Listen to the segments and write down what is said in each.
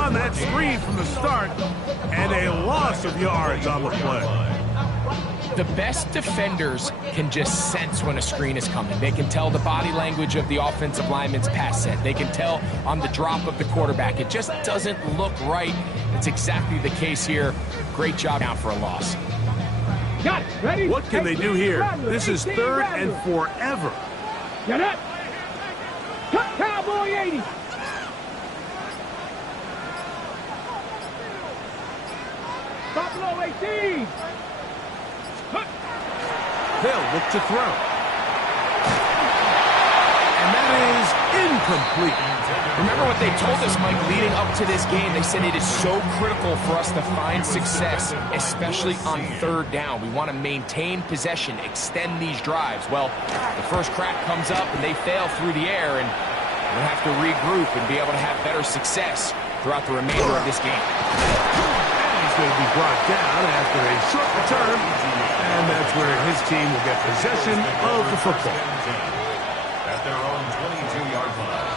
On that screen from the start, and a loss of yards on the play. The best defenders can just sense when a screen is coming. They can tell the body language of the offensive lineman's pass set. They can tell on the drop of the quarterback. It just doesn't look right. It's exactly the case here. Great job down for a loss. Got it. Ready? What can they do here? This is 3rd and forever. Get up. Cut Cowboy 80. Buffalo 18. They'll look to throw. And that is incomplete. Remember what they told us, Mike, leading up to this game. They said it is so critical for us to find success, especially on 3rd down. We want to maintain possession, extend these drives. Well, the first crack comes up and they fail through the air, and we'll have to regroup and be able to have better success throughout the remainder of this game. He's going to be brought down after a short return, and that's where his team will get possession of the football. At their own 22-yard line.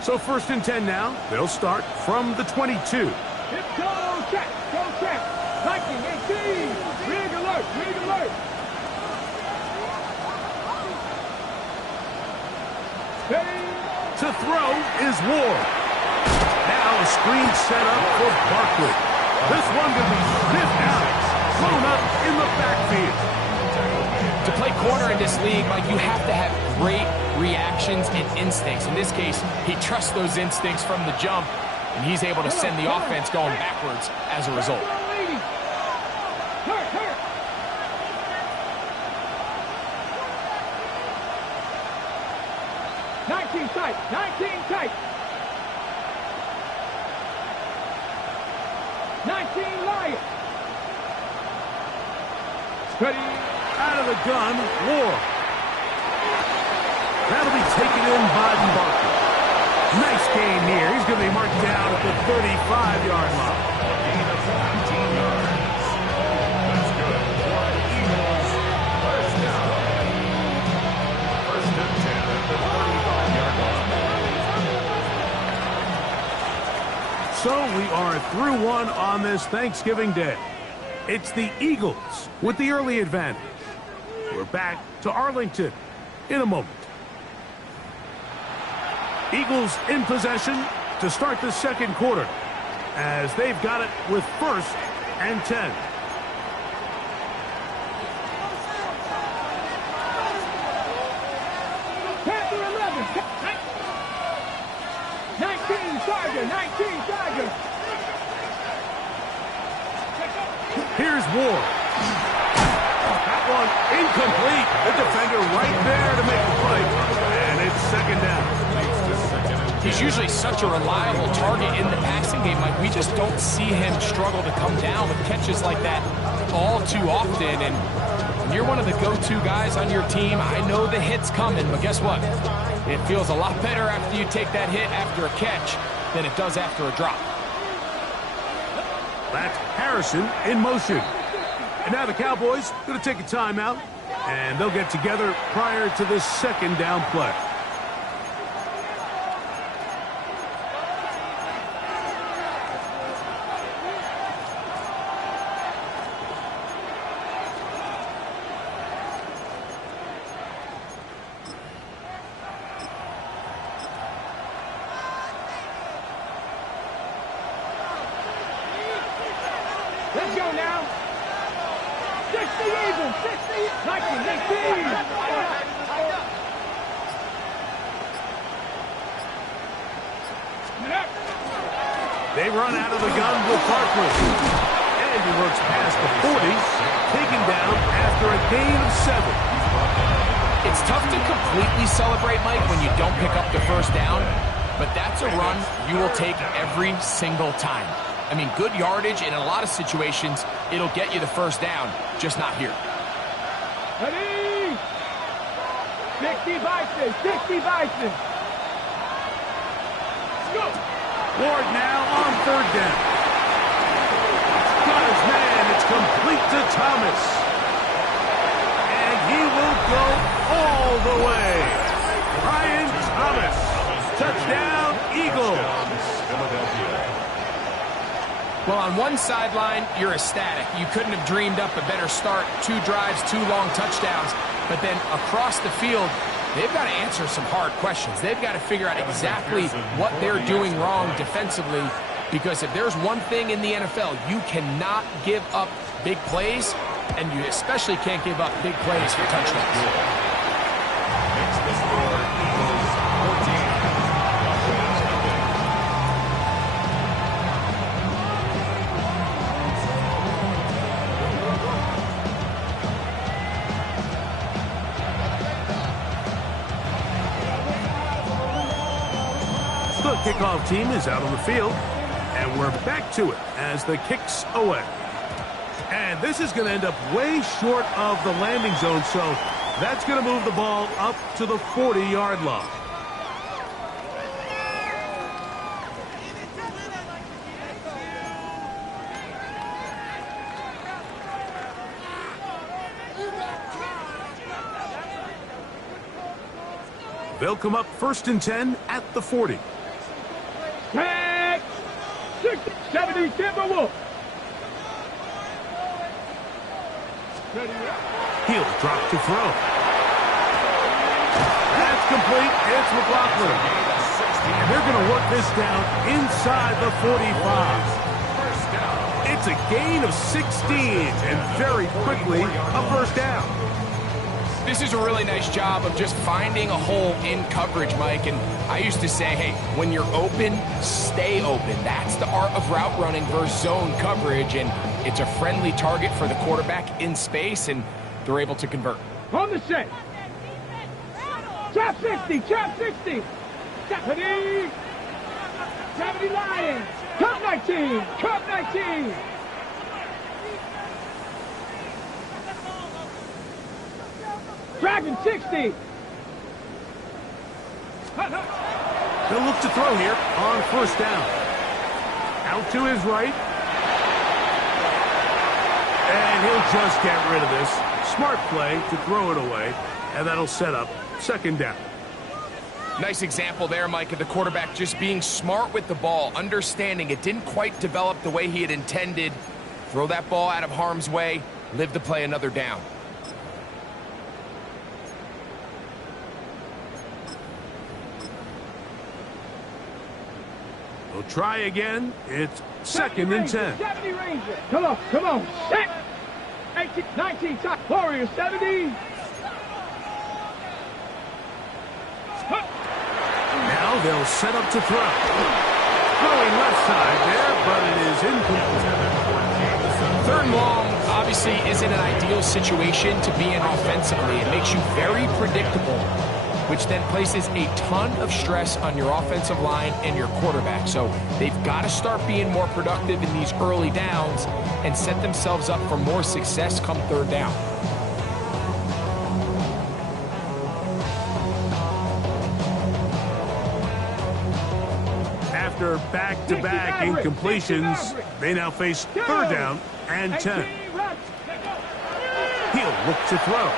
So 1st and 10 now. They'll start from the 22. Go check. Go check. 1918. Rig alert. Rig alert. To throw is Ward. Now a screen set up for Barkley. This one going to be sniffed out, thrown up in the backfield. To play corner in this league, Mike, you have to have great reactions and instincts. In this case, he trusts those instincts from the jump, and he's able to send the offense going backwards as a result. 19 tight. 19 tight. 19 Lion. Ready. Out of the gun, Ward. That'll be taken in by Barkley. Nice gain here. He's going to be marked down at the 35-yard line. Gain of 19 yards. That's good for the Eagles. First down. 1st and 10 at the 35-yard line. So we are through one on this Thanksgiving Day. It's the Eagles with the early advantage. We're back to Arlington in a moment. Eagles in possession to start the 2nd quarter as they've got it with 1st and 10. Panther 11. 19 Tiger. 19 Tiger. Here's Ward. That one incomplete. The defender right there to make the play. And it's 2nd down. He's usually such a reliable target in the passing game, Mike. We just don't see him struggle to come down with catches like that all too often. And when you're one of the go-to guys on your team, I know the hit's coming, but guess what? It feels a lot better after you take that hit after a catch than it does after a drop. That's Harrison in motion. And now the Cowboys going to take a timeout, and they'll get together prior to this 2nd down play. Let's go now. 60 Eagles. 60. 1918. They run out of the gun with Barkley. And he works past the 40, taken down after a gain of 7. It's tough to completely celebrate, Mike, when you don't pick up the 1st down, but that's a run you will take every single time. I mean, good yardage, and in a lot of situations, it'll get you the 1st down, just not here. Ready? 60 Bison. 60 Bison. Ward now on 3rd down. complete to Thomas. And he will go all the way. Brian Thomas. Touchdown, Eagles. Well, on one sideline, you're ecstatic. You couldn't have dreamed up a better start. 2 drives, 2 long touchdowns. But then across the field, they've got to answer some hard questions. They've got to figure out exactly what they're doing wrong defensively, because if there's one thing in the NFL, you cannot give up big plays, and you especially can't give up big plays for touchdowns. Makes the score Eagles 14. The kickoff team is out on the field, and we're back to it as the kick's away. And this is going to end up way short of the landing zone, so that's going to move the ball up to the 40-yard line. They'll come up 1st and 10 at the 40. Tag. 60, 70, Timberwolves. He'll drop to throw. That's complete. It's McLaughlin. And they're going to work this down inside the 45. It's a gain of 16, and very quickly a first down. This is a really nice job of just finding a hole in coverage, Mike. And I used to say, hey, when you're open, stay open. That's the art of route running versus zone coverage. And it's a friendly target for the quarterback in space, and they're able to convert. On the set. Trap 60, trap 60. 70. 70 Lions. Cup 19, cup 19. Dragon 60. They'll look to throw here on first down. Out to his right. And he'll just get rid of this. Smart play to throw it away, and that'll set up 2nd down. Nice example there, Mike, of the quarterback just being smart with the ball, understanding it didn't quite develop the way he had intended. Throw that ball out of harm's way, live to play another down. They'll try again. It's 2nd and 10. 70 Ranger. Come on, come on. Set. 18, 19, top Warriors, 70. Now they'll set up to throw. Throwing left side there, but it is incomplete. 3rd and long obviously isn't an ideal situation to be in offensively. It makes you very predictable, which then places a ton of stress on your offensive line and your quarterback. So they've got to start being more productive in these early downs and set themselves up for more success come 3rd down. After back-to-back incompletions, they now face 3rd down and 10. He'll look to throw.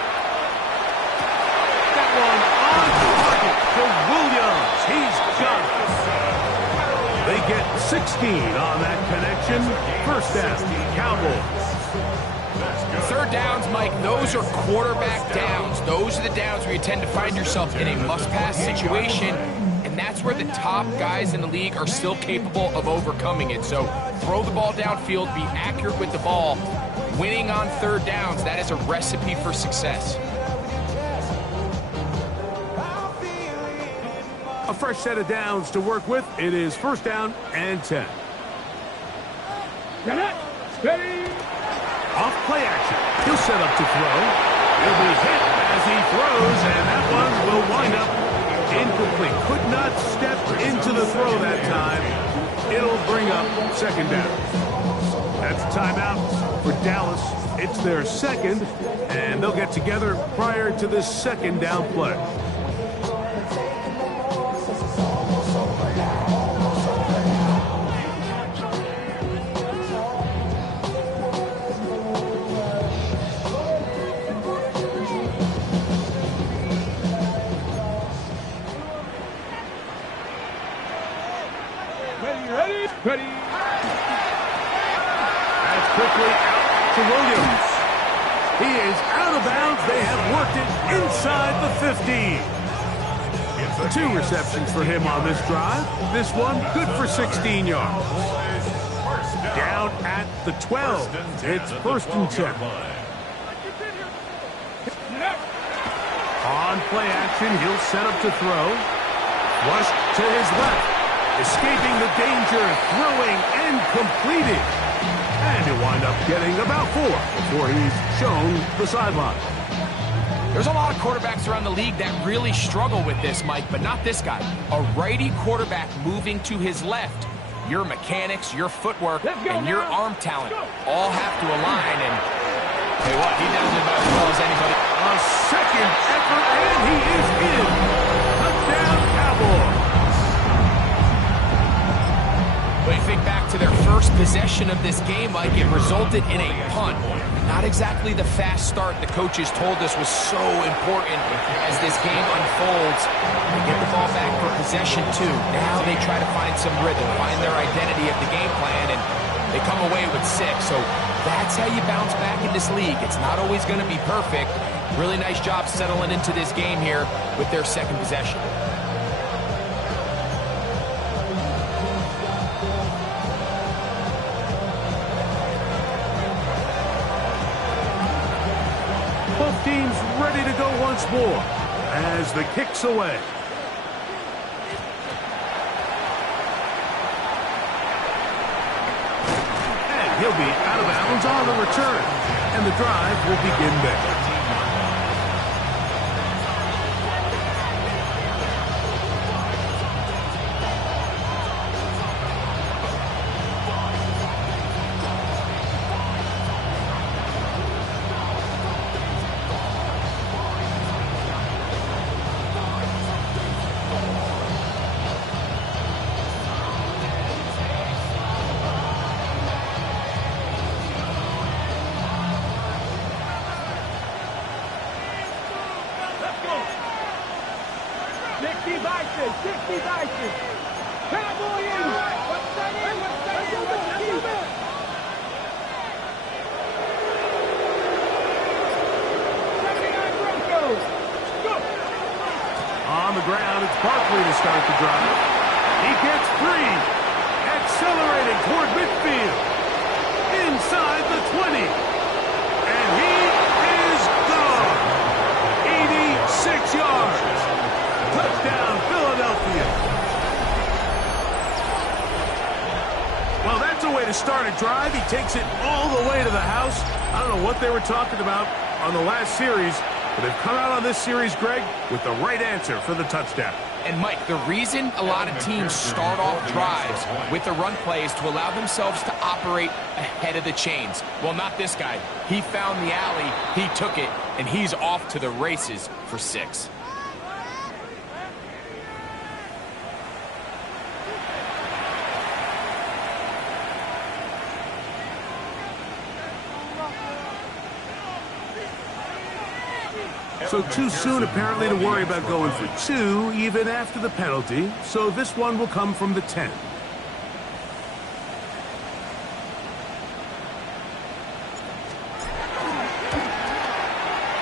That one on target to Williams. He's got it. They get 16 on that connection. First down, Cowboys. 3rd downs, Mike, those are quarterback downs. Those are the downs where you tend to find yourself in a must-pass situation, and that's where the top guys in the league are still capable of overcoming it. So throw the ball downfield, be accurate with the ball. Winning on 3rd downs, that is a recipe for success. A fresh set of downs to work with. It is 1st down and 10. Off play action. He'll set up to throw. He'll be hit as he throws, and that one will wind up incomplete. Could not step into the throw that time. It'll bring up 2nd down. That's a timeout for Dallas. It's their 2nd, and they'll get together prior to this 2nd down play. Ready. That's quickly out to Williams. He is out of bounds. They have worked it inside the 15. 2 receptions for him on this drive. This one good for 16 yards. Down at the 12. It's 1st and 10. On play action, he'll set up to throw. Flush to his left. Escaping the danger, throwing and completing. And he'll wind up getting about 4 before he's shown the sideline. There's a lot of quarterbacks around the league that really struggle with this, Mike, but not this guy. A righty quarterback moving to his left. Your mechanics, your footwork, and your arm talent all have to align. And tell you what, he does it about as well as anybody. A second effort, and he is in. Touchdown, Cowboys. But you think back to their first possession of this game, Mike, it resulted in a punt. Not exactly the fast start the coaches told us was so important as this game unfolds. They get the ball back for possession 2. Now they try to find some rhythm, find their identity of the game plan, and they come away with 6. So that's how you bounce back in this league. It's not always going to be perfect. Really nice job settling into this game here with their second possession. Both teams ready to go once more as the kick's away. And he'll be out of bounds on the return. And the drive will begin there. On the ground, it's Barkley to start the drive. He gets 3. Accelerating toward midfield. Inside the 20. And he is gone. 86 yards. Touchdown, Philadelphia. Well, that's a way to start a drive. He takes it all the way to the house. I don't know what they were talking about on the last series, but they've come out on this series, Greg, with the right answer for the touchdown. And, Mike, the reason a lot of teams start off drives with the run play is to allow themselves to operate ahead of the chains. Well, not this guy. He found the alley, he took it, and he's off to the races for 6. So too soon, apparently, to worry about going for 2, even after the penalty. So this one will come from the 10.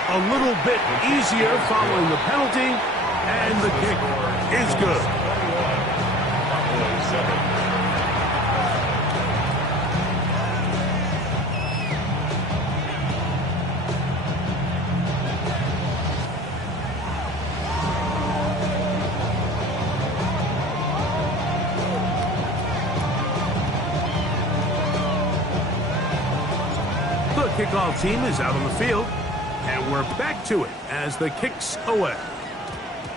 A little bit easier following the penalty, and the kick is good. The kickoff team is out on the field, and we're back to it as the kick's away.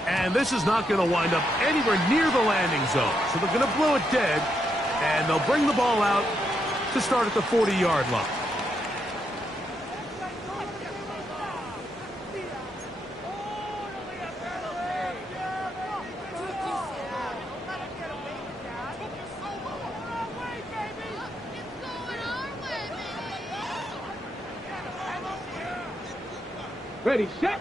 And this is not going to wind up anywhere near the landing zone, so they're going to blow it dead, and they'll bring the ball out to start at the 40-yard line. Ready, set.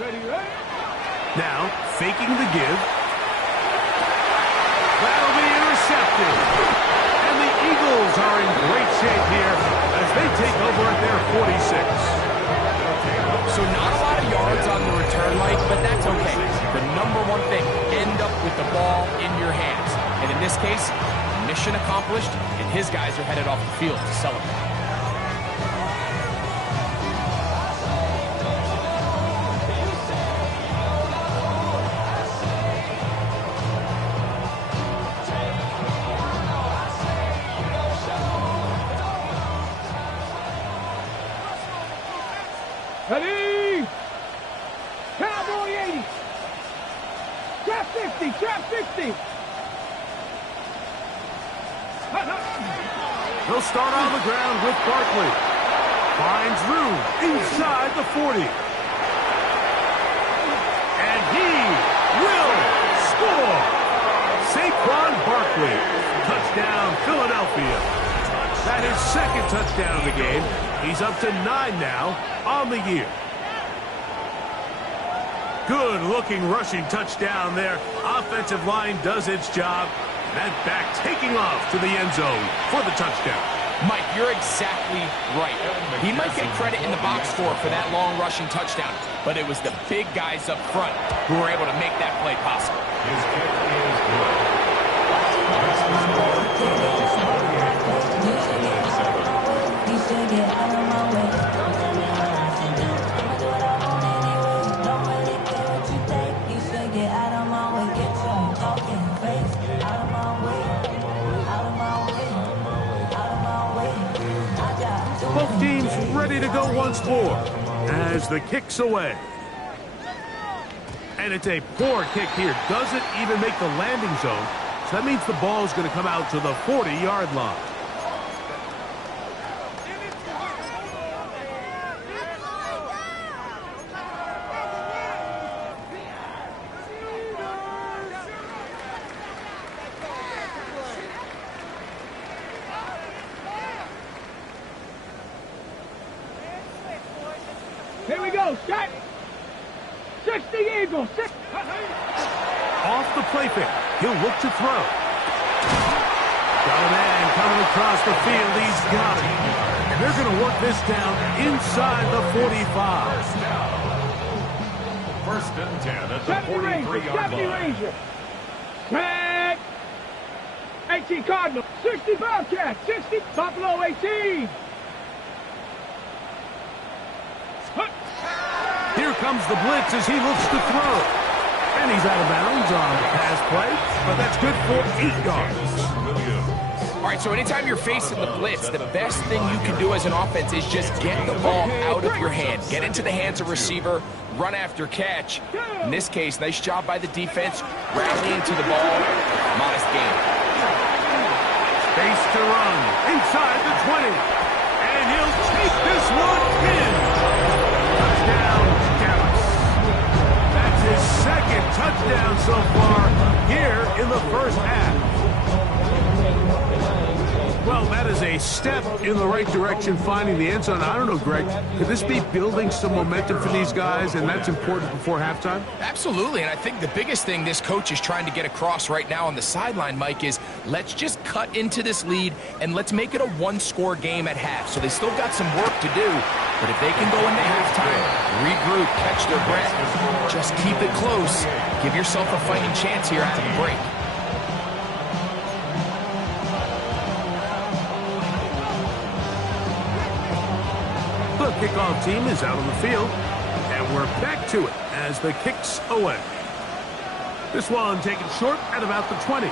Ready, ready. Now, faking the give. That'll be intercepted. And the Eagles are in great shape here as they take over at their 46. So not a lot of yards on the return, Mike, but that's okay. The number one thing, end up with the ball in your hands. And in this case, mission accomplished, and his guys are headed off the field to celebrate. Ready? Cowboy 80. Trap 50, trap 50. He'll start on the ground with Barkley. Finds room inside the 40. And he will score. Saquon Barkley. Touchdown, Philadelphia. That is second touchdown of the game. He's up to 9 now on the year. Good-looking rushing touchdown there. Offensive line does its job. That back taking off to the end zone for the touchdown. Mike, you're exactly right. He might get credit in the box score for that long rushing touchdown, but it was the big guys up front who were able to make that play possible. His kick is good. Next to score, number 48. Both teams ready to go once more as the kick's away. And it's a poor kick here. Doesn't even make the landing zone. So that means the ball is going to come out to the 40-yard line. Here we go, set. 60 Eagles, 6. Off the play fake. He'll look to throw. Got a man coming across the field. He's got it. And they're going to work this down inside the 45. First and 10 at the 70 Ranger, 43-yard 70 line. Ranger. Tag. 18 Cardinal, 60 Bobcat, 60 Buffalo 18. Here comes the blitz as he looks to throw. And he's out of bounds on the pass play, but that's good for 8 yards. All right, so anytime you're facing the blitz, the best thing you can do as an offense is just get the ball out of your hand. Get into the hands of receiver, run after catch. In this case, nice job by the defense, rallying to the ball. Modest gain. Space to run inside the 20. And he'll take this one in. Touchdown, Dallas. That's his second touchdown so far here in the first half. Well, that is a step in the right direction, finding the end zone. I don't know, Greg, could this be building some momentum for these guys, and that's important before halftime? Absolutely, and I think the biggest thing this coach is trying to get across right now on the sideline, Mike, is let's just cut into this lead and let's make it a one-score game at half. So they still got some work to do, but if they can go into halftime, regroup, catch their breath, just keep it close, give yourself a fighting chance here after the break. The kickoff team is out on the field, and we're back to it as the kick's away. This one taken short at about the 20.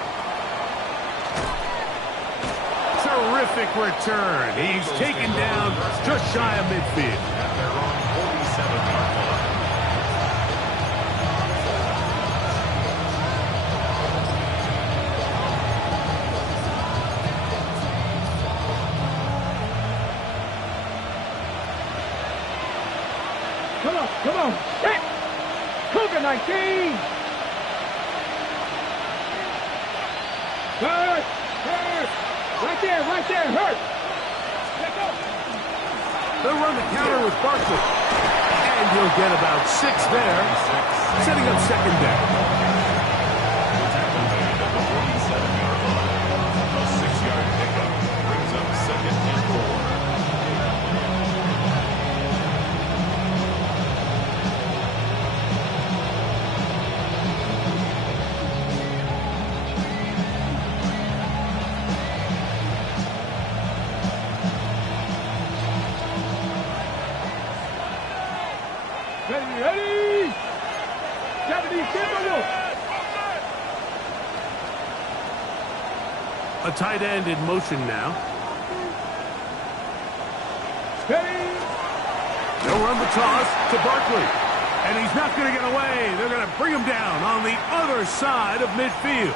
Terrific return. He's taken down just shy of midfield. At their own 47-yard line. Come on, set. Cougar 19. Hurt. Right there, hurt. Let go. They'll run the counter with Barkley. And And he'll get about 6 there, setting up second down. Number 47-yard line. A 6-yard pickup brings up 2nd and 4. Ready! 70, Kimberly! A tight end in motion now. Ready! They'll run the toss to Barkley. And he's not going to get away. They're going to bring him down on the other side of midfield.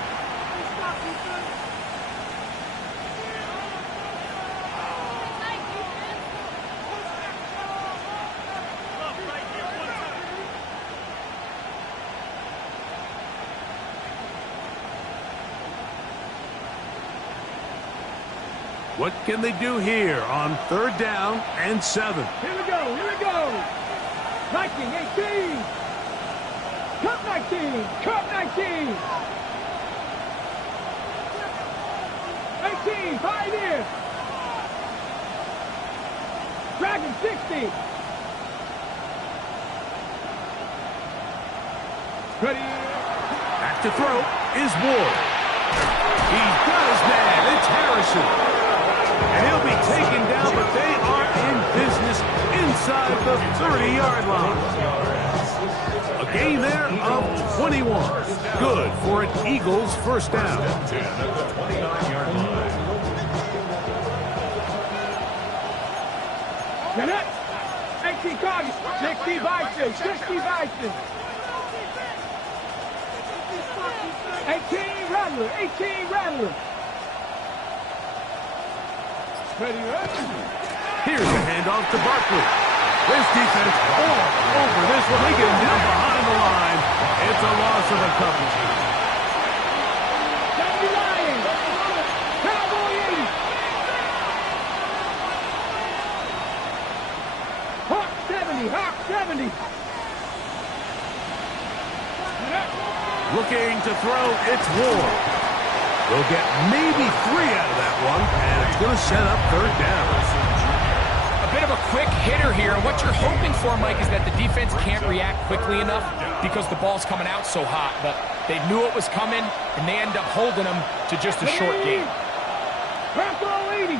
What can they do here on 3rd down and 7? Here we go, here we go! Viking 18! Cup 19! Cup 19! 18, Pioneer! Dragon 60! Ready? Back to throw is Ward. He's got his man. It's Harrison. And he'll be taken down, but they are in business inside the 30-yard line. A gain there of 21. Good for an Eagles first down. 10 at the 29-yard line. Net. 18 targets. 60 Bison. 60 Bison. 18 Rattler. 18 Rattler. Ready, Here's a handoff to Barkley. This defense all over this one. They get him down behind the line. It's a loss of a couple. 70 Lions. Cowboy 80. Hawk 70. Hawk 70. Looking to throw, it's Ward. They'll get maybe 3 out of that one, and it's going to set up 3rd down. A bit of a quick hitter here. What you're hoping for, Mike, is that the defense can't react quickly enough because the ball's coming out so hot. But they knew it was coming, and they end up holding them to just a short game. Bronco 80.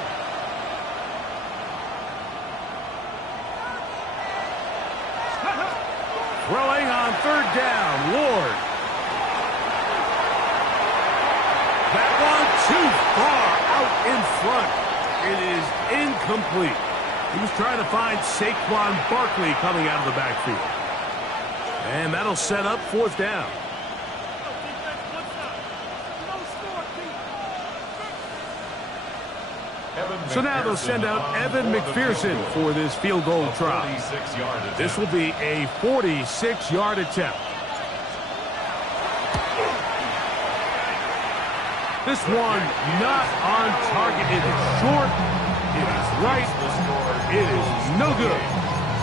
Throwing on 3rd down, Ward. That one too far out in front. It is incomplete. He was trying to find Saquon Barkley coming out of the backfield. And that'll set up 4th down. So now they'll send out Evan McPherson for this field goal try. This will be a 46-yard attempt. This one not on target. It is short. It is right. It is no good.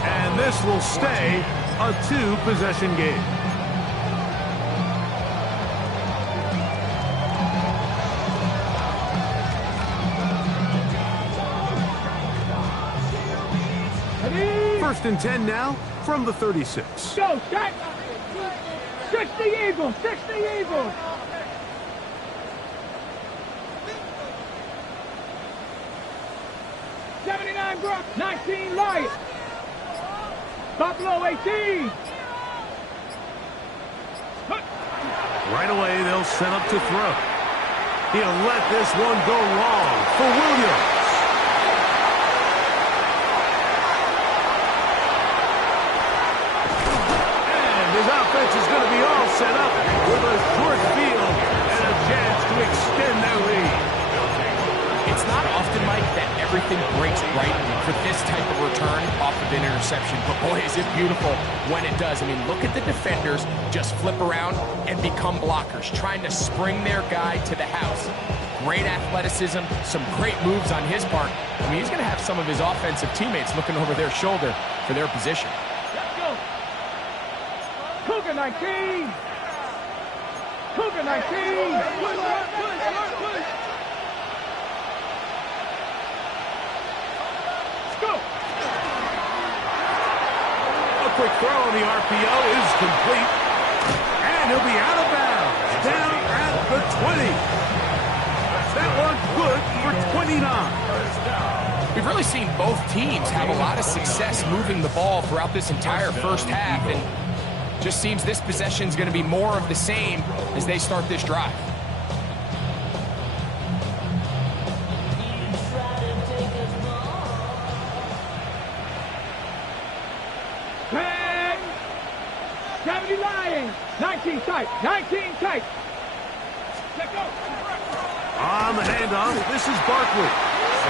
And this will stay a 2-possession game. First and 10 now from the 36. Go, set. 60 Eagles. 60 Eagles. Brook, 19 Lions. Buffalo 18. Right away, they'll set up to throw. He'll let this one go long for Williams. And his offense is going to be all set up with a short field and a chance to extend their lead. It's not often, Mike, that everything breaks right for this type of return off of an interception. But boy, is it beautiful when it does. I mean, look at the defenders just flip around and become blockers, trying to spring their guy to the house. Great athleticism, some great moves on his part. I mean, he's going to have some of his offensive teammates looking over their shoulder for their position. Let's go. Cougar 19. Cougar 19. Let's go. A quick throw on the RPO is complete. And he'll be out of bounds. Down at the 20. That one good for 29. We've really seen both teams have a lot of success moving the ball throughout this entire first half, and just seems this possession is going to be more of the same as they start this drive. Tag. 70 Lions. 19 tight. 19 tight. Let go. On the handoff, this is Barkley.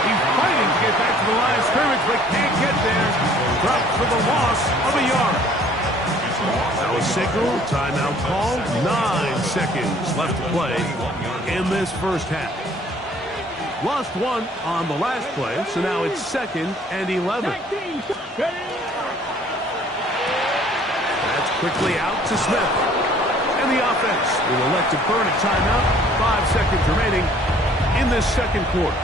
He's fighting to get back to the line of scrimmage, but can't get there. Dropped for the loss of a yard. Now a signal, timeout called. 9 seconds left to play in this first half. Lost one on the last play, so now it's 2nd and 11. 19. That's quickly out to Smith. And the offense will elect to burn a timeout. 5 seconds remaining in this second quarter.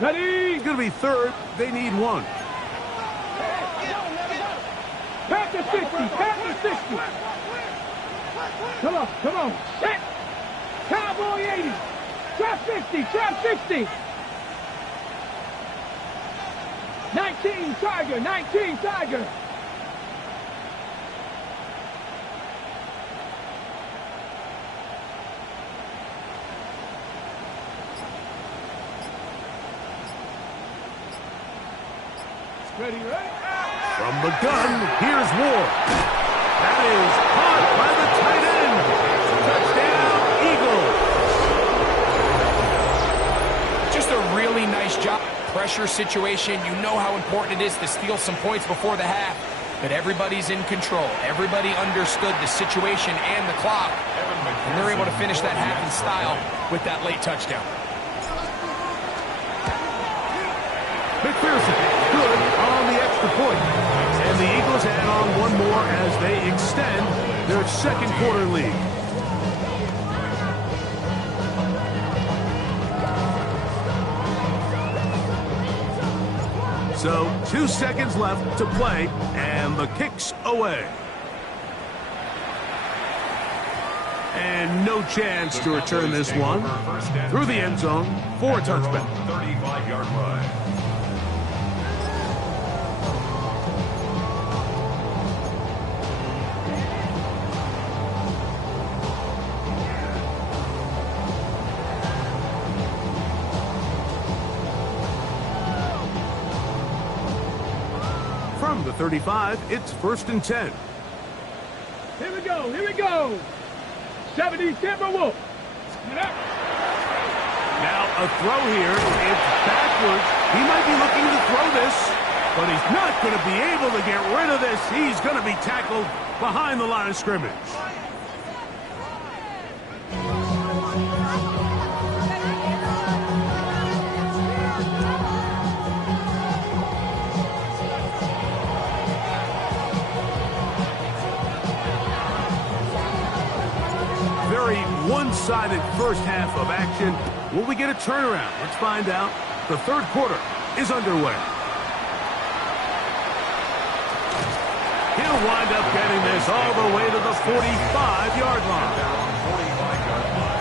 Ready. It's going to be 3rd. They need 1. Panther 60. Panther 60. Come on. Set. Cowboy 80. Trap 50. Trap 60. 19 Tiger. 19 Tiger. Ready? From the gun, here's Ward. That is caught by the tight end. Touchdown, Eagles. Just a really nice job. Pressure situation. You know how important it is to steal some points before the half. But everybody's in control. Everybody understood the situation and the clock. And they're able to finish that half in style with that late touchdown. McPherson, good on the extra point. And the Eagles add on one more as they extend their second quarter lead. So 2 seconds left to play, and the kick's away. And no chance to return this one through the end zone for a touchback. 35-yard line. From the 35, it's 1st and 10. Here we go. 70 Timberwolves. Now a throw here. It's backwards. He might be looking to throw this, but he's not going to be able to get rid of this. He's going to be tackled behind the line of scrimmage. Very one-sided first half of action. Will we get a turnaround? Let's find out. The third quarter is underway. He'll wind up getting this all the way to the 45-yard line. 45-yard line.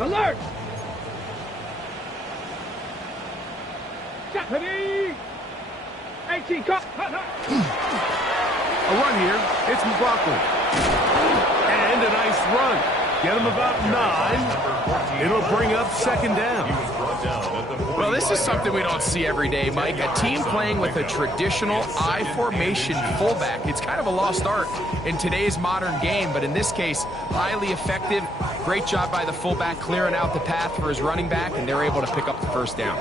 Alert! Ready? 18, cut! A run here. It's McLaughlin. And a nice run. Get him about 9. It'll bring up second down. Well, this is something we don't see every day, Mike. A team playing with a traditional I formation fullback. It's kind of a lost art in today's modern game, but in this case, highly effective. Great job by the fullback clearing out the path for his running back, and they're able to pick up the first down.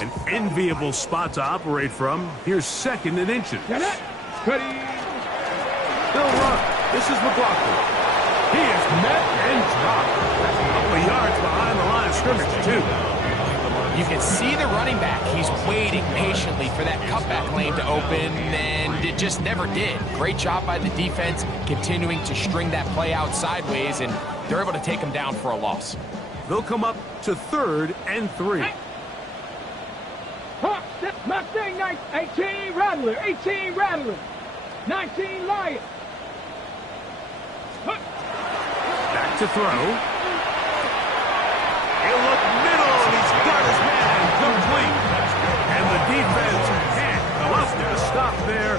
An enviable spot to operate from. Here's second and inches. Ready? They'll run. This is McLaughlin. He is met and dropped. A couple of yards behind the line of scrimmage, too. You can see the running back. He's waiting patiently for that cutback lane to open, and it just never did. Great job by the defense continuing to string that play out sideways, and they're able to take him down for a loss. They'll come up to 3rd and 3. Mustang 18 Rattler, 18 Rattler, 19 Lion. Back to throw. He'll look middle, and he's got his man complete. And the defense can't come up with a stop there.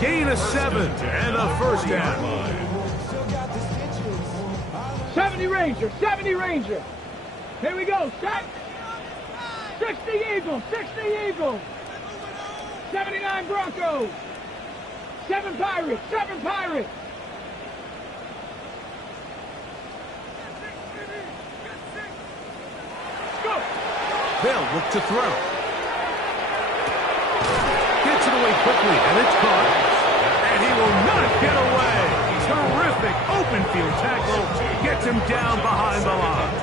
Gain of 7 and a first down. 70 Ranger, 70 Ranger. Here we go, set. 60 Eagles, 60 Eagles. 79 Broncos. 7 Pirates, 7 Pirates. Go. They'll look to throw. Gets it away quickly, and it's caught. And he will not get away. Terrific open field tackle. Gets him down behind the line.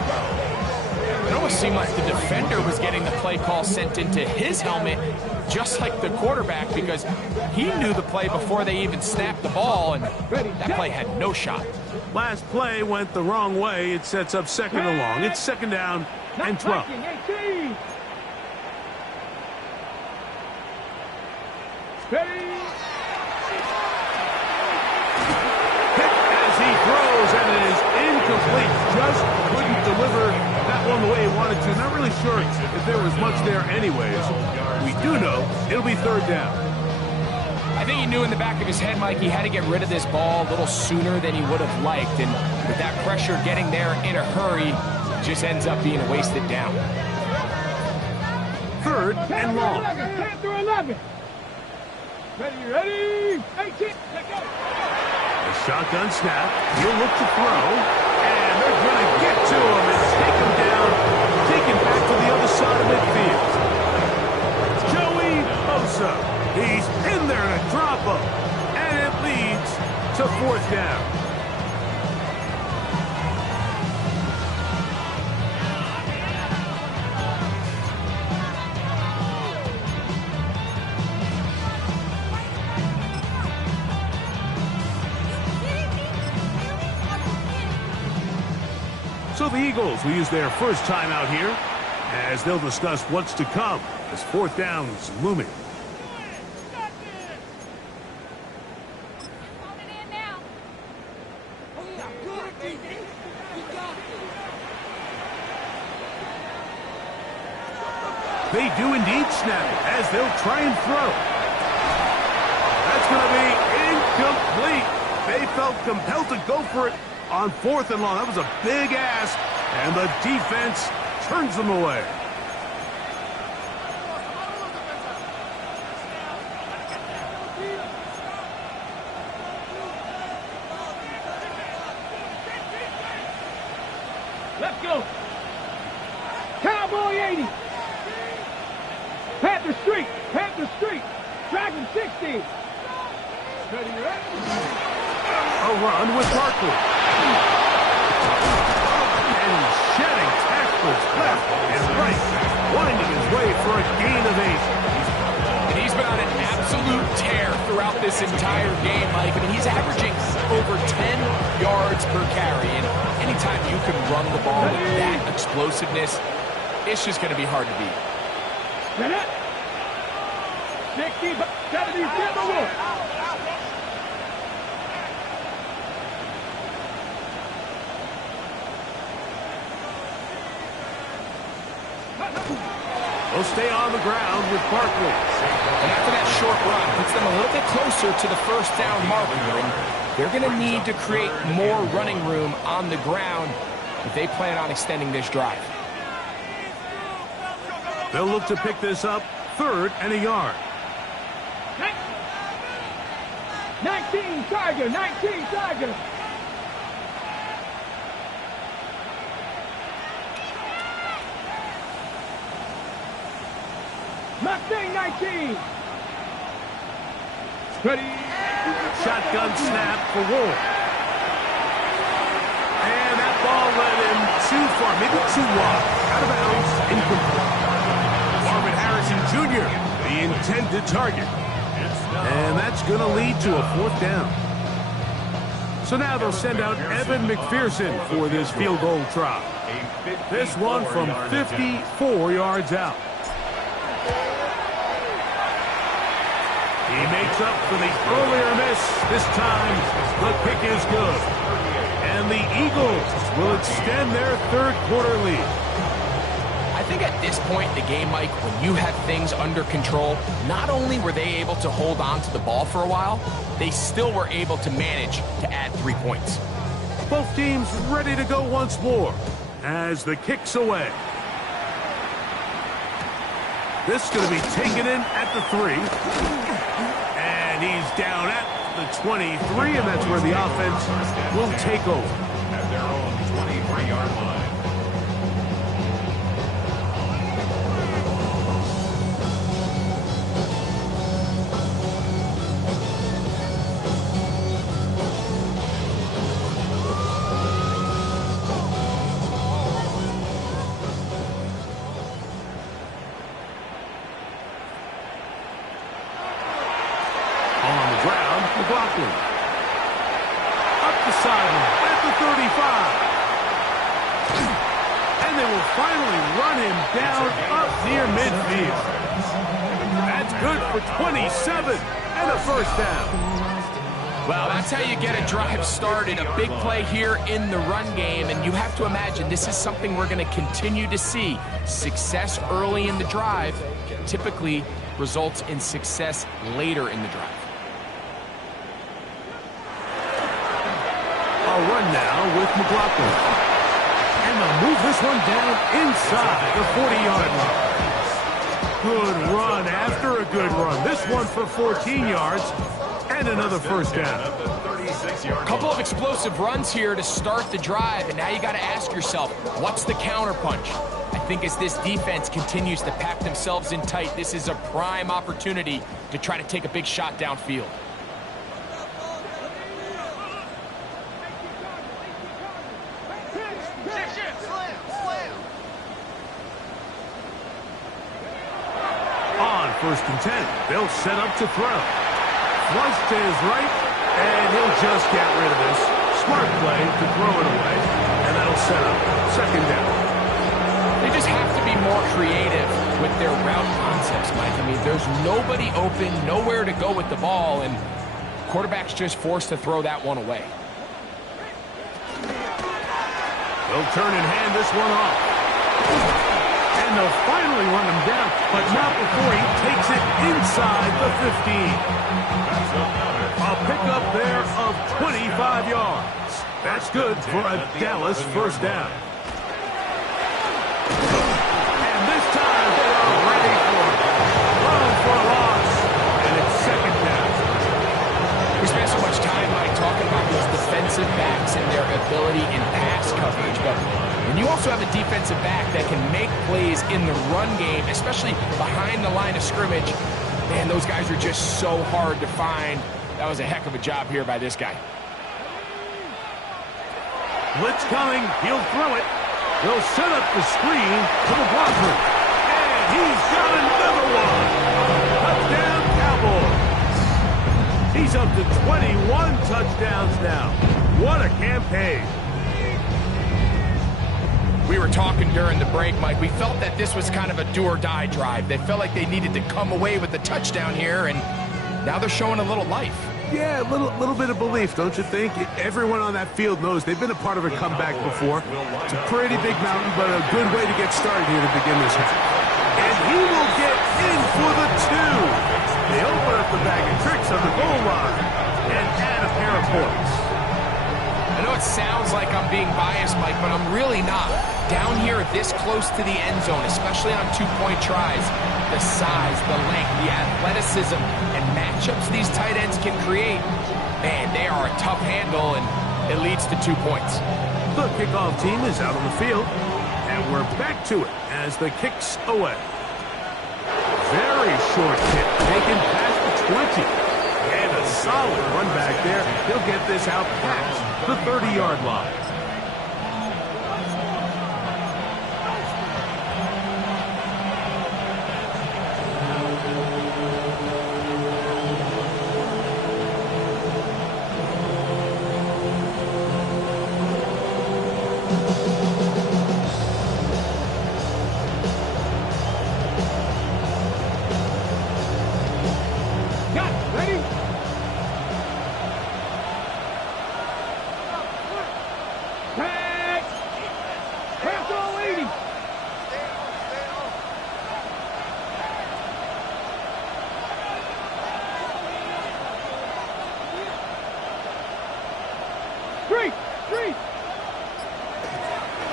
It almost seemed like the defender was getting the play call sent into his helmet, just like the quarterback, because he knew the play before they even snapped the ball, and that play had no shot. Last play went the wrong way. It sets up second and long. It's second down and 12. 18. Ready? Hit as he throws, and it is incomplete. Just couldn't deliver that one the way he wanted to. Not really sure if there was much there anyways. We do know it'll be third down. I think he knew in the back of his head, Mike, he had to get rid of this ball a little sooner than he would have liked, and with that pressure getting there in a hurry, just ends up being a wasted down. Third and long. 10 through 11. Ready? 18. Let go. A shotgun snap. He'll look to throw. And they're going to get to him and take him down. Take him back to the other side of midfield. Joey Bosa. He's in there to drop him. And it leads to fourth down. So the Eagles will use their first time out here as they'll discuss what's to come as fourth down's looming. They do indeed snap it as they'll try and throw. That's going to be incomplete. They felt compelled to go for it on fourth and long. That was a big ask, and the defense turns them away. Let's go. Cowboy 80. Panther Street. Panther Street. Dragon 60. Ready? A run with Barkley. And he's shedding tackles left and right, winding his way for a gain of 8. And he's been on an absolute tear throughout this entire game, Mike. I mean, he's averaging over 10 yards per carry. And anytime you can run the ball with that explosiveness, it's just going to be hard to beat. 60, 70, Timberwolves. will stay on the ground with Barkley. And after that short run, puts them a little bit closer to the first down marker. And they're going to need to create more running room on the ground if they plan on extending this drive. They'll look to pick this up 3rd and a yard. 19 Tiger, 19 Tiger. Mustang 19. Ready. Shotgun snap for Wolf. And that ball led him too far, maybe too wide. Out of bounds, incomplete. Marvin Harrison Jr., the intended target. And that's going to lead to a 4th down. So now they'll send out Evan McPherson for this field goal try. This one from 54 yards out. He makes up for the earlier miss. This time, the kick is good. And the Eagles will extend their 3rd quarter lead. I think at this point in the game, Mike, when you have things under control, not only were they able to hold on to the ball for a while, they still were able to manage to add 3 points. Both teams ready to go once more as the kick's away. This is going to be taken in at the 3. And he's down at the 23, and that's where the offense will take over. At their own 23-yard line. McLaughlin. Up the sideline at the 35. And they will finally run him down up near midfield. That's good for 27 and a 1st down. Well, that's how you get a drive started. A big play here in the run game, and you have to imagine this is something we're going to continue to see. Success early in the drive typically results in success later in the drive. A run now with McLaughlin. And they'll move this one down inside the 40-yard line. Good run after a good run. This one for 14 yards and another 1st down. A couple of explosive runs here to start the drive, and now you got to ask yourself, what's the counterpunch? I think as this defense continues to pack themselves in tight, this is a prime opportunity to try to take a big shot downfield. On 1st and 10, they'll set up to throw. Flush to his right, and he'll just get rid of this. Smart play to throw it away, and that'll set up 2nd down. They just have to be more creative with their route concepts, Mike. I mean, there's nobody open, nowhere to go with the ball, and quarterback's just forced to throw that one away. They'll turn and hand this one off. And they'll finally run him down, but not before he takes it inside the 15. A pickup there of 25 yards. That's good for a Dallas 1st down. And this time they are ready for it. Run for a loss. And it's 2nd down. We spent so much time, Mike, talking about those defensive backs and their ability in pass coverage, but when you also have a defensive back that can make plays in the run game, especially behind the line of scrimmage, man, those guys are just so hard to find. That was a heck of a job here by this guy. Blitz coming. He'll throw it. They'll set up the screen to McLaughlin. And he's got another one. Touchdown, Cowboys. He's up to 21 touchdowns now. What a campaign. We were talking during the break, Mike. We felt that this was kind of a do-or-die drive. They felt like they needed to come away with the touchdown here, and now they're showing a little life. Yeah, a little bit of belief, don't you think? Everyone on that field knows they've been a part of a comeback before. It's a pretty big mountain, but a good way to get started here to begin this half. And he will get in for the two. They open up the bag of tricks on the goal line and add a pair of points. I know it sounds like I'm being biased, Mike, but I'm really not. Down here this close to the end zone, especially on two-point tries, the size, the length, the athleticism, and matchups these tight ends can create, man, they are a tough handle, and it leads to 2 points. The kickoff team is out on the field, and we're back to it as the kick's away. Very short kick, taken past the 20. And a solid run back there. He'll get this out past the 30-yard line.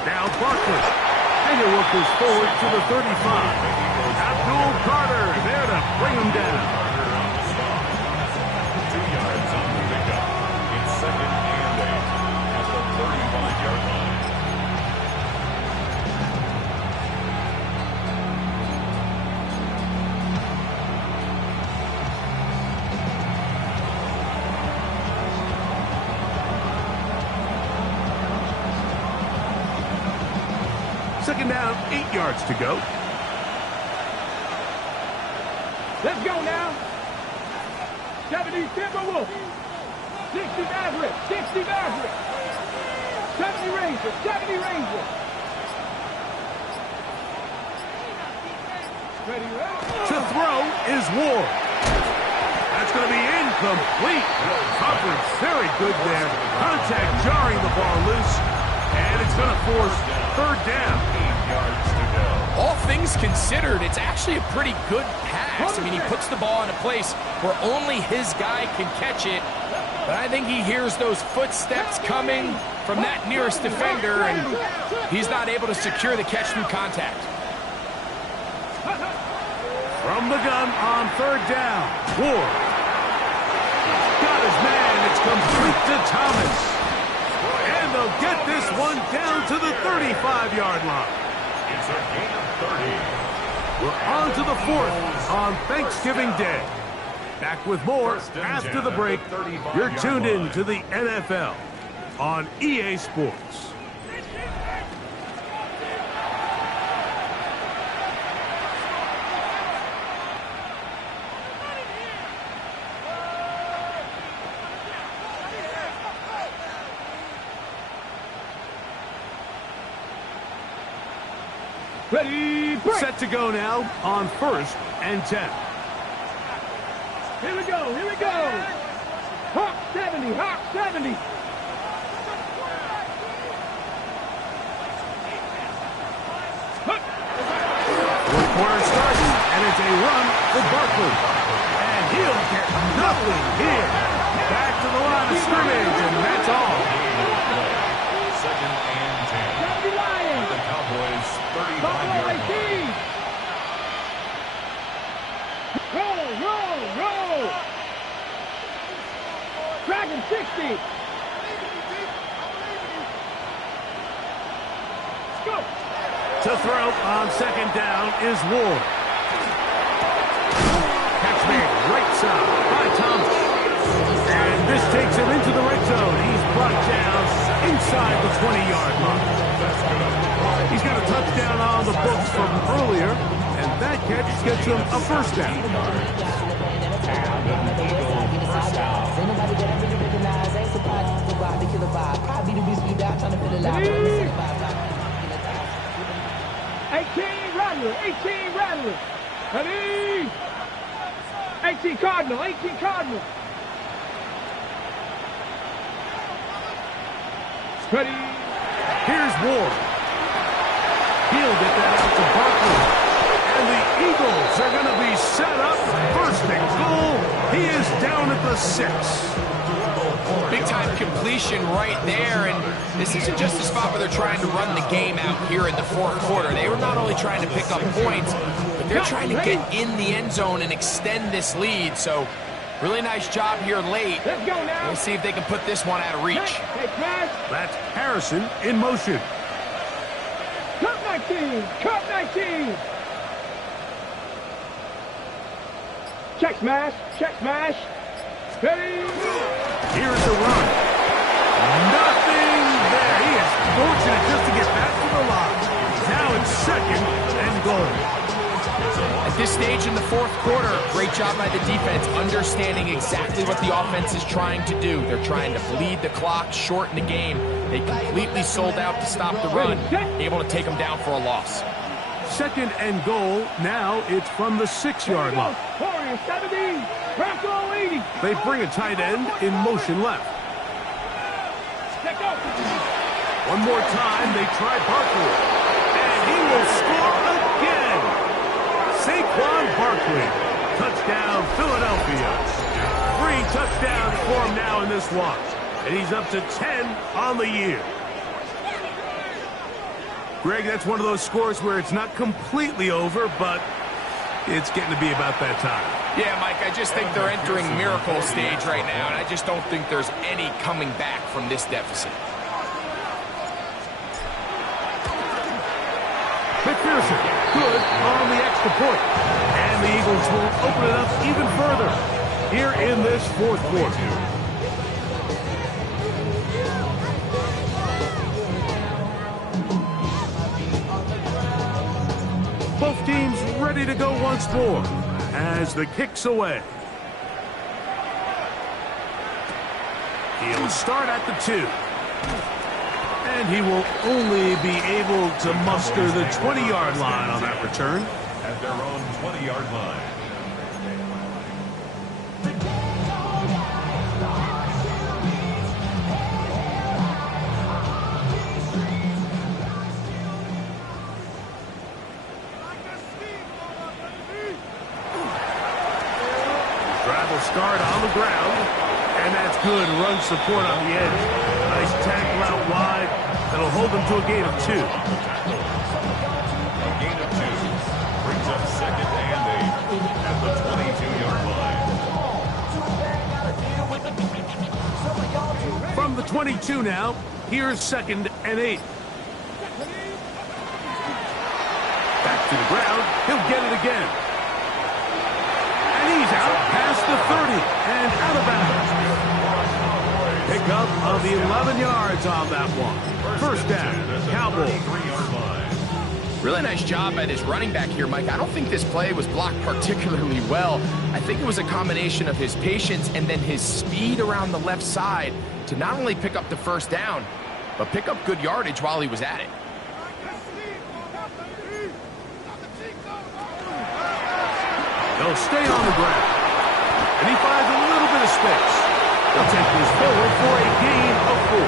Now Barkley. And he'll work this forward to the 35. Abdul Carter there to bring him down. 2 yards on the pickup. It's 2nd and 8 at the 35-yard line. Second down, 8 yards to go. Let's go now. 70 Timberwolves. 60 Maverick. 60 Maverick. 70 Rangers. 70 Rangers. Ready, ready. To throw is Ward. That's going to be incomplete. Coverage very good there. Contact jarring the ball loose. And it's going to force third down. 8 yards to go. All things considered, it's actually a pretty good pass. I mean, he puts the ball in a place where only his guy can catch it. But I think he hears those footsteps coming from that nearest defender, and he's not able to secure the catch through contact. From the gun on third down, Ward. Got his man. It's complete to Thomas. And they'll get this one down to the 35-yard line. It's a gain of 30. We're on to the 4th on Thanksgiving Day. Back with more after the break. You're tuned in to the NFL on EA Sports. Ready, break. Set to go now on 1st and 10. Here we go, here we go. Hawk 70, Hawk 70. Fourth quarter starting, and it's a run for Barkley. And he'll get nothing here. Back to the line of scrimmage, and that's all. 2nd and 10. 70 Lions. The Cowboys' Buffalo 35-yard line. 18. Roll, roll, roll. Dragon 60. Go. To throw on second down is Ward. Catch made right side by Thomas. And this takes him into the red zone. He's brought down inside the 20-yard line. He's got a touchdown on the books from earlier, and that catch gets him a first down. Ready? 18 Rattler, 18 Rattler. Ready? 18 Cardinal, 18 Cardinal. Ready? Here's Ward. He'll get that out to Barkley. And the thrown at the 6. Big-time completion right there, and this isn't just a spot where they're trying to run the game out here in the fourth quarter. They were not only trying to pick up points, but they're trying to get in the end zone and extend this lead. So really nice job here late. Let's go now. We'll see if they can put this one out of reach. Hey, smash. That's Harrison in motion. Cut 19. Cut 19. Check smash. Check smash. Ready. Here's the run. Nothing there. He is fortunate just to get back to the line. Now it's 2nd and goal. At this stage in the fourth quarter, great job by the defense, understanding exactly what the offense is trying to do. They're trying to bleed the clock, shorten the game. They completely sold out to stop the run, able to take them down for a loss. 2nd and goal. Now it's from the 6-yard line. 70. Crack all 80. They bring a tight end in motion left. Check out. One more time, they try Barkley. And he will score again. Saquon Barkley. Touchdown, Philadelphia. 3 touchdowns for him now in this one. And he's up to 10 on the year. Greg, that's one of those scores where it's not completely over, but it's getting to be about that time. Yeah, Mike, I just think they're entering miracle stage right now, and I just don't think there's any coming back from this deficit. McPherson, good on the extra point. And the Eagles will open it up even further here in this fourth quarter. Both teams ready to go once more as the kick's away. He'll start at the 2. And he will only be able to muster the 20-yard line on that return. At their own 20-yard line. Start on the ground, and that's good run support on the edge. Nice tackle out wide that'll hold them to a gain of 2. A gain of 2 brings up 2nd and 8 at the 22-yard line. From the 22 now, here's 2nd and 8. Back to the ground, he'll get it again. He's out past the 30 and out of bounds. Pickup of 11 yards on that one. First down, Cowboys. Really nice job by this running back here, Mike. I don't think this play was blocked particularly well. I think it was a combination of his patience and then his speed around the left side to not only pick up the first down, but pick up good yardage while he was at it. They'll stay on the ground. And he finds a little bit of space. They'll take this forward for a gain of 4.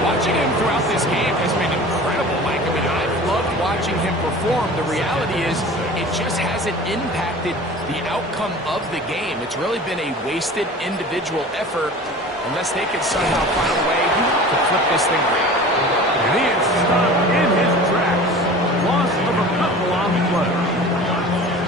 Watching him throughout this game has been incredible, Mike. I mean, I've loved watching him perform. The reality is it just hasn't impacted the outcome of the game. It's really been a wasted individual effort unless they can somehow find a way to flip this thing around. And he is stopped in his tracks. Loss of a couple on the play.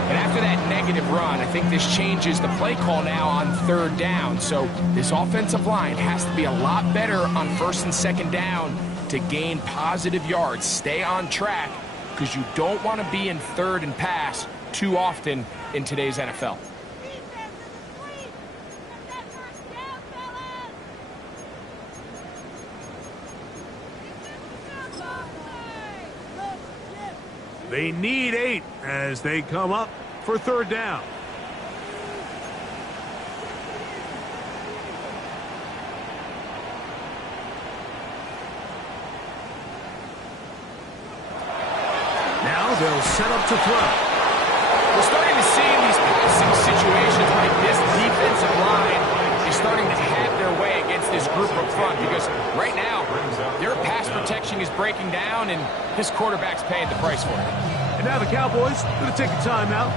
And after that negative run, I think this changes the play call now on 3rd down. So this offensive line has to be a lot better on 1st and 2nd down to gain positive yards. Stay on track because you don't want to be in 3rd and pass too often in today's NFL. They need 8 as they come up for 3rd down. Now they'll set up to throw. We're starting to see in these passing situations like this defensive line is starting to have their way against this group up front because right now their pass protection is breaking down and this quarterback's paying the price for it. And now the Cowboys going to take a timeout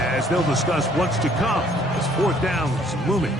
as they'll discuss what's to come as fourth down is looming.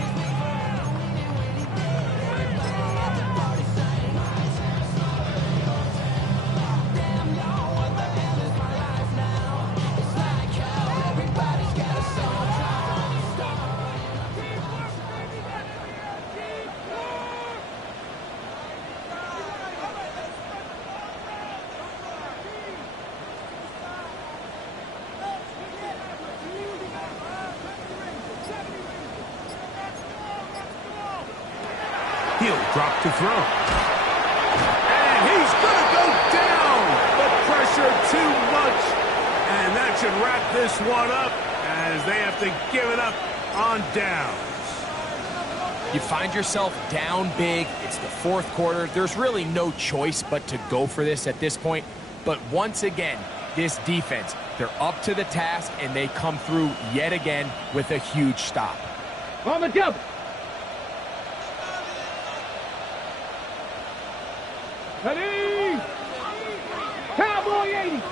He'll drop to throw. And he's going to go down. The pressure too much. And that should wrap this one up as they have to give it up on downs. You find yourself down big. It's the fourth quarter. There's really no choice but to go for this at this point. But once again, this defense, they're up to the task, and they come through yet again with a huge stop. On the double. Ready? Cowboy 80.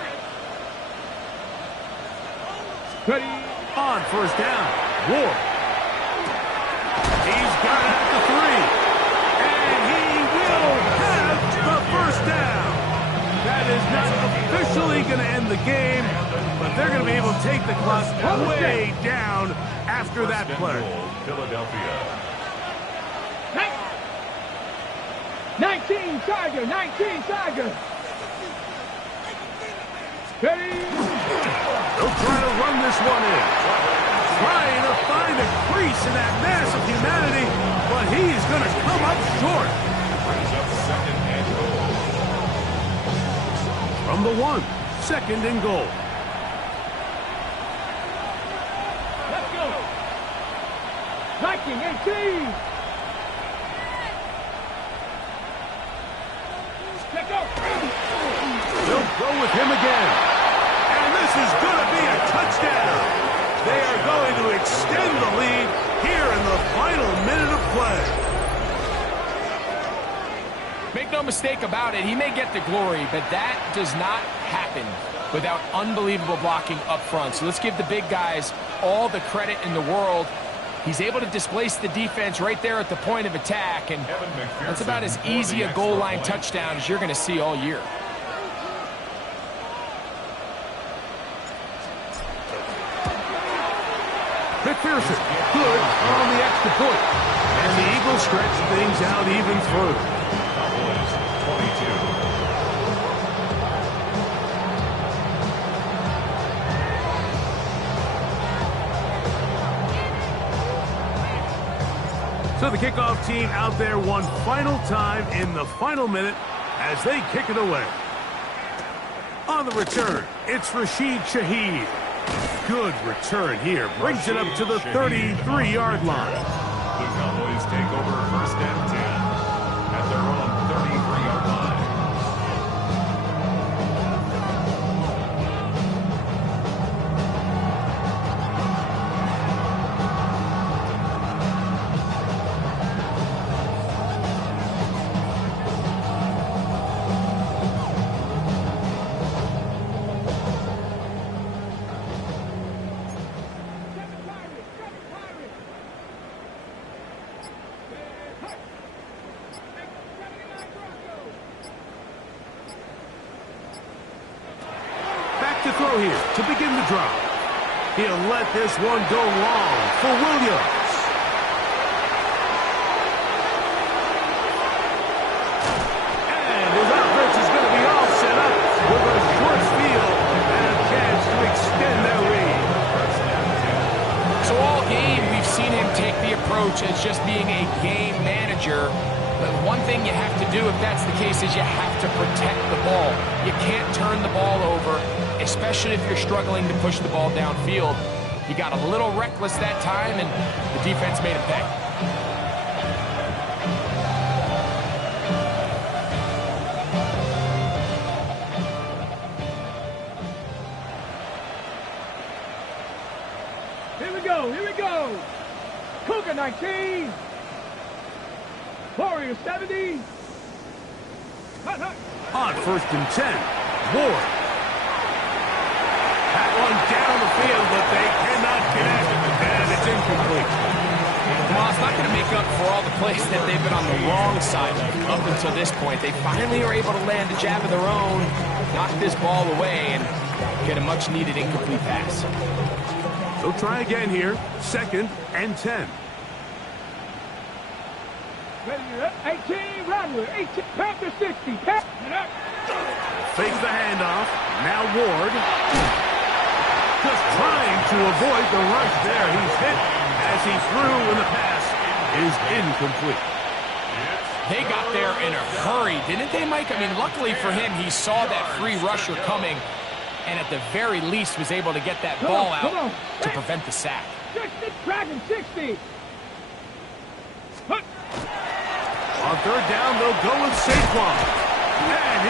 Ready? On first down, Ward. He's got it at the 3. And he will have the first down. That is not officially going to end the game, but they're going to be able to take the clock way down after that play. Philadelphia. 19 Tiger, 19 Tiger. Ready? They'll try to run this one in. Trying to find a crease in that mass of humanity, but he's going to come up short. Brings up second and goal. From the 1, second and goal. Let's go. 19, 18. Let's go. They'll go with him again. And this is going to be a touchdown. They are going to extend the lead here in the final minute of play. Make no mistake about it, he may get the glory, but that does not happen without unbelievable blocking up front. So let's give the big guys all the credit in the world. He's able to displace the defense right there at the point of attack, and that's about as easy a goal line touchdown as you're going to see all year. McPherson, good on the extra point. And the Eagles stretch things out even further. Cowboys 22. So the kickoff team out there one final time in the final minute as they kick it away. On the return, it's Rashid Shaheed. Good return here. Brings it up to the 33-yard line. The Cowboys take over first and 10 at their own 33-yard line. To throw here to begin the drive. He'll let this one go long for Williams. And his offense is going to be all set up with a short field and a chance to extend their lead. So all game, we've seen him take the approach as just being a game manager. But one thing you have to do if that's the case is you have to protect the ball. You can't turn the ball over, especially if you're struggling to push the ball downfield. He got a little reckless that time, and the defense made him pay. Here we go, here we go. Cougar 19. Warrior 70. Hut, hut. On first and 10, Ward. That one down the field, but they cannot make up for all the plays that they've been on the wrong side of up until this point. They finally are able to land a jab of their own, knock this ball away, and get a much-needed incomplete pass. They'll try again here. 2nd and 10. Ready up. 18, Rodler. 18, Panther 60. Pass it up. Fakes the handoff. Now Ward. Just trying to avoid the rush there. He's hit as he threw, and the pass is incomplete. They got there in a hurry, didn't they, Mike? I mean, luckily for him, he saw that free rusher coming, and at the very least was able to get that ball out to prevent the sack. 60, Dragon 60. On 3rd down, they'll go with Saquon. And